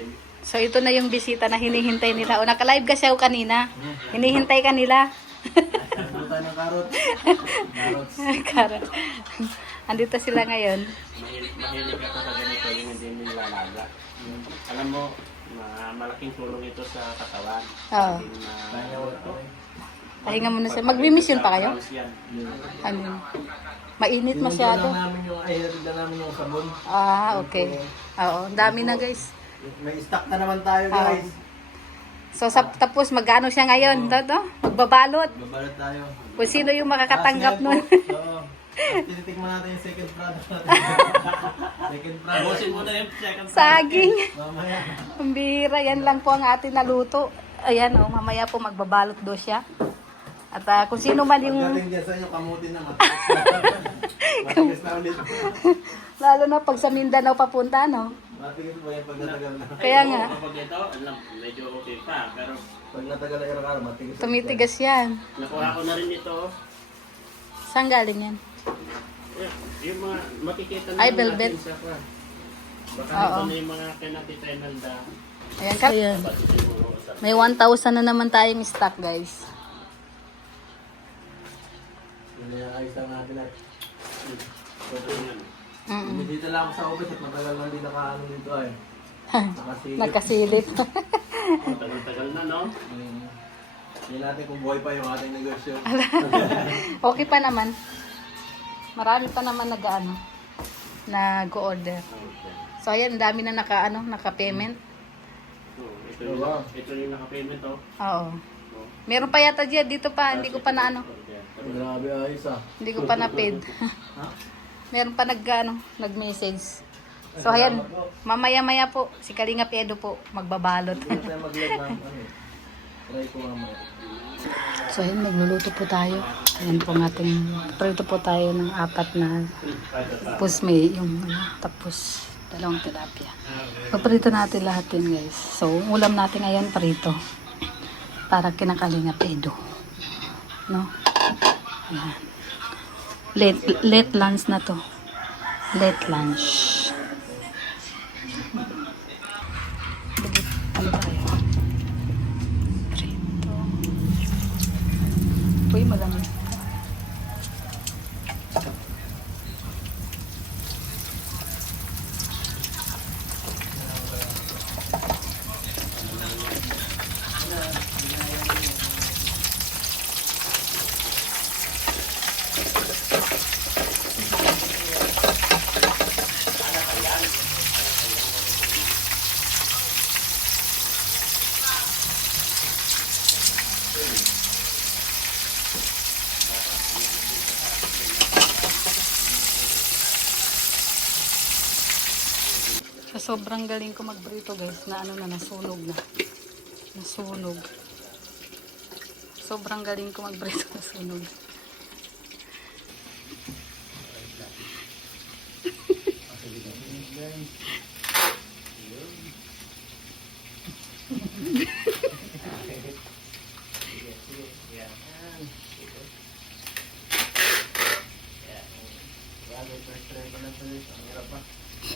din. So ito na yung bisita na hinihintay nila. O naka-live kasi ako kanina. Hinihintay ka nila. Buta ng karot. Karot. Andito sila ngayon. Mahilig ako sa ganito yung hindi nilalaga. Alam mo, malaking tulong ito sa katawan. Oo. Pahinga muna sila. Magmi-mission pa kayo? Ano? Mainit masyado. Ihatid lang namin yung sabon. Ah, okay. Oo, dami na guys. May stock na naman tayo guys. So tapos magkano siya ngayon? Toto? Magbabalot. Babalot tayo. Kung sino yung makakatanggap nun. Oo. Tinitikman natin yung second product natin. Second product. Busin mo na yung second Saging. Mamaya. Ang bihira. Yan lang po ang ating naluto. Ayan o, mamaya po magbabalot do siya. At kung sino man yung... Pagdating dyan sa inyo, kamuti na matigas na. Matigas na ulit. Lalo na pag sa Mindanao papunta, no? Matigas ba yan pag natagal na? Kaya nga. Kapag ito, alam, medyo okay pa. Pero Pag natagal na ilang matigas. Tumitigas yan. nakuha ko na rin ito. Saan galing yan? Yung mga makikita Ay, naman velvet. natin sa kwan. Baka Oo. ito na yung mga kinatita Imelda. Ayan ka. Ayan. Pati siguro sa... May 1,000 na naman tayong stock, guys. Yun yung ayos lang natin at Mm-mm. dito lang ako sa office at matagal lang din nakaano dito ay. Nakasilip. Nagkasilip. Tagal-tagal na, no? Hindi natin kung buhay pa yung ating negosyo. Okay pa naman. Marami pa naman nag-order. So ayan, ang dami na naka-payment. Ito yung naka-payment, oh. Oo. Meron pa yata dito pa, hindi ko pa na Grabe ayos ah. hindi ko pa na-paid. Meron pa nag-message. So ayan, mamaya-maya po, si Kalinga Pedro po, magbabalot. Hindi tayo mag-live ng try ko mamaya. So ayan, magluluto po tayo. Ayan po ang ating, prito po tayo ng 4 na tapos may yung tapos 2 tilapia. Paprito natin lahat yun guys. So ulam natin ngayon prito. Para kinakalinga Pedro. No? Ayan. Late lunch na to. Late lunch. Ano tayo? Prito. Uy, malamig. Sa sobrang galing ko magbrito guys, na nasunog na. Nasunog. Sobrang galing ko magbrito, nasunog.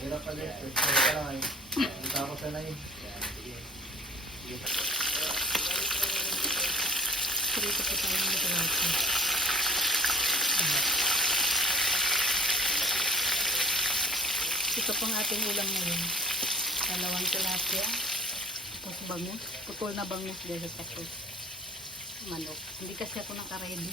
Hirap pa din, first try ka lang ay. Hindi pa ako sanay. Prito po tayo ng tilapia. Ito pong ating ulam ngayon. 2 tilapia. Tapos bangus. Putol na bangus dahil tapos manok. Hindi kasi ako naka-ready.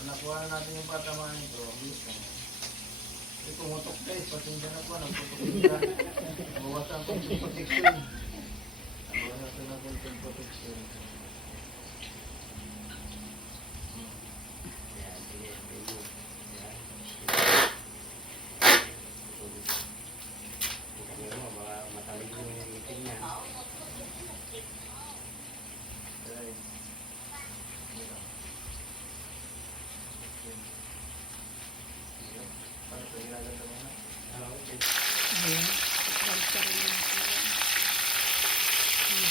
Nakuha na natin yung patamaan nito. Ito pumutok guys, pasensya na po. Nagpuputok ka. Nabawasan ko yung protection. Nabawasan na ko yung protection. Ayan. Balik ka rin natin. Ayan.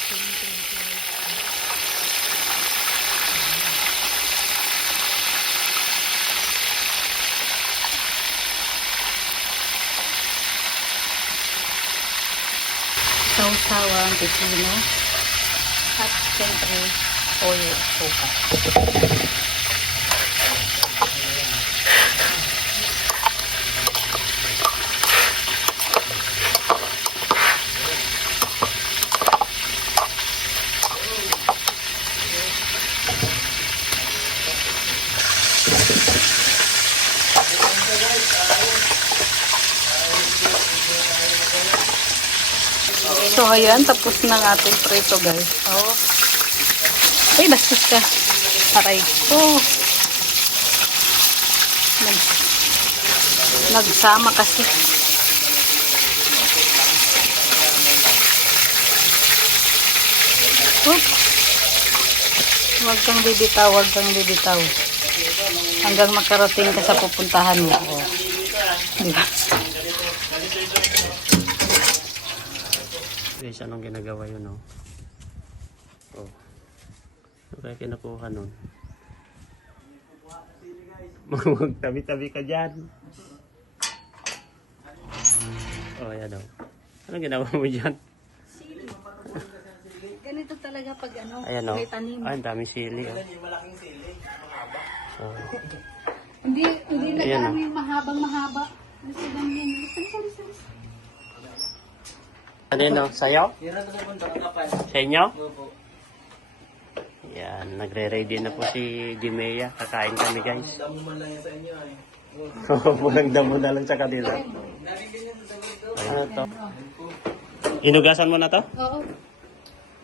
bawang, pipino, at siyempre oil at suka. So, ayan, tapos na ng ating prito, guys. Oh. Ay, bastos ka. Aray ko. Nagsama kasi. Oops. Huwag kang bibitaw, huwag kang bibitaw. Hanggang makarating ka sa pupuntahan mo. Oh. Diba? Guys, anong ginagawa yun, no? Oh. Ano kaya kinukuha nun? Magtabi-tabi ka dyan. Oh, yan o. Anong ginawa mo dyan? Ganito talaga pag ano, Ayan o. may tanim. Ay, ang daming sili. Oh. Malaking sili, mahaba. Oh. Hindi na Ayan, kami mahabang mahaba. Gusto lang yun. Listen. Ano yun, no? Sa'yo? Tira na sa bundok kapal. Sa inyo? Opo. Yan, nagre-ready na po si Jimea. Kakain kami, guys. Damo man lang yan sa inyo ay. Walang damo na lang sa kanila. Ano to? Inugasan mo na to? Oo.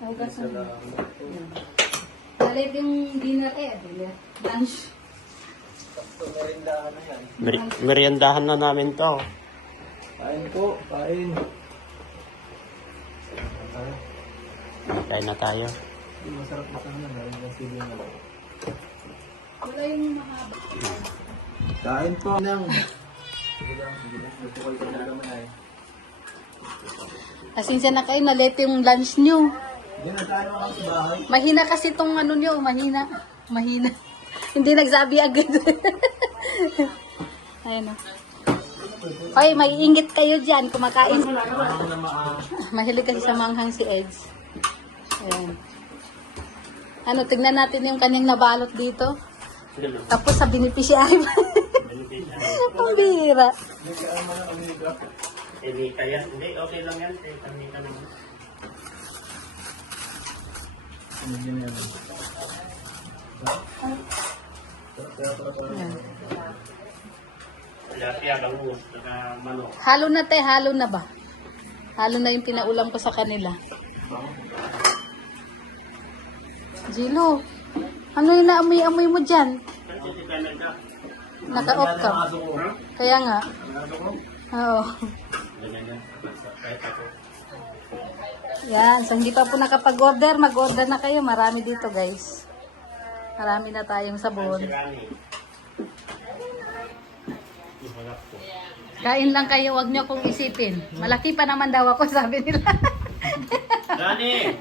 Nahugasan mo. Nalit yung dinner dinner. Lunch. Merindahan na yan. Meriendahan na namin to. Kain po, kain. Kain na tayo. Masarap na sana, meron ng sili na lang. Wala yung mahaba. Kain po nang. Sige lang. Gusto ko ito na naman ay. Pasensya na kayo, nalit yung lunch nyo. Hindi na tayo makang sa bahay. Mahina kasi tong ano nyo, mahina. Hindi nagsabi agad. Ayun o. Oy, may inggit kayo dyan, kumakain. Mahilig kasi sa manghang si Eds. Ayan. Ano, tignan natin yung kanyang nabalot dito. Tapos sa beneficiary pa. Pambira. Kaya, hindi, okay lang yan. Kami ka naman. Ayan. Tilapia, bangus, saka manok. Halo na te, halo na ba? Halo na yung pinaulam ko sa kanila. Jilo, ano yung naamoy-amoy mo dyan? Naka-off ka. Kaya nga. Oo. Yan, so hindi pa po nakapag-order, mag-order na kayo. Marami dito guys. Marami na tayong sabon. Kain lang kayo, wag nyo akong isipin. Malaki pa naman daw ako, sabi nila. Rani!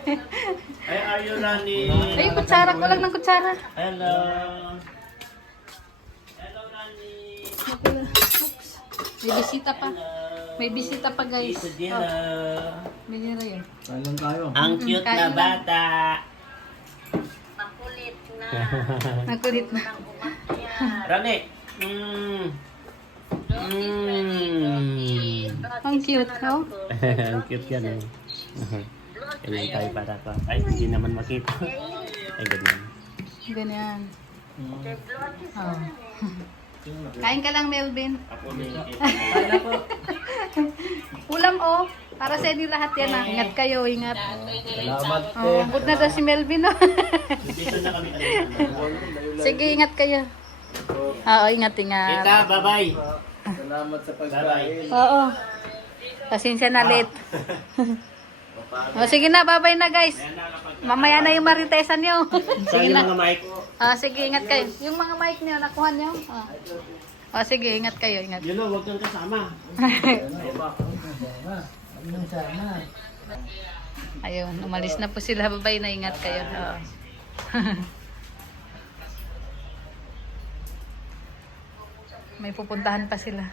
Ay, are you Rani? Ay, kutsara ko lang ng kutsara. Hello! Hello, Rani! Oops. May bisita pa. May bisita pa guys. Ito din na. Binira yun. Kain lang tayo. Ang cute na Kain lang. bata. Nakulit na. Rani! Ang cute, no? Ang cute yan eh. Kailan tayo para ka. Ay, hindi naman makita. Ay, ganyan. Ganyan. Oh. Kain ka lang, Melvin. Ako ni Ulam, oh. Para sa inyo lahat yan, ah. Ingat kayo, ingat. Salamat Oh, good na daw si Melvin, oh. dito na kami. Sige, ingat kayo. Oo, ingat. Kita, bye-bye. Salamat sa pagkain. Oo. Pasensya na late. O, sige na, bye-bye na guys. Mamaya na yung maritesan nyo. Sige Sige na. mga mic. Sige, ingat kayo. Yung mga mic nyo, nakuha nyo. Sige, ingat kayo, ingat. Yun o, huwag kang kasama. Ayun, umalis na po sila. Bye-bye na, ingat kayo. Oo. May pupuntahan pa sila.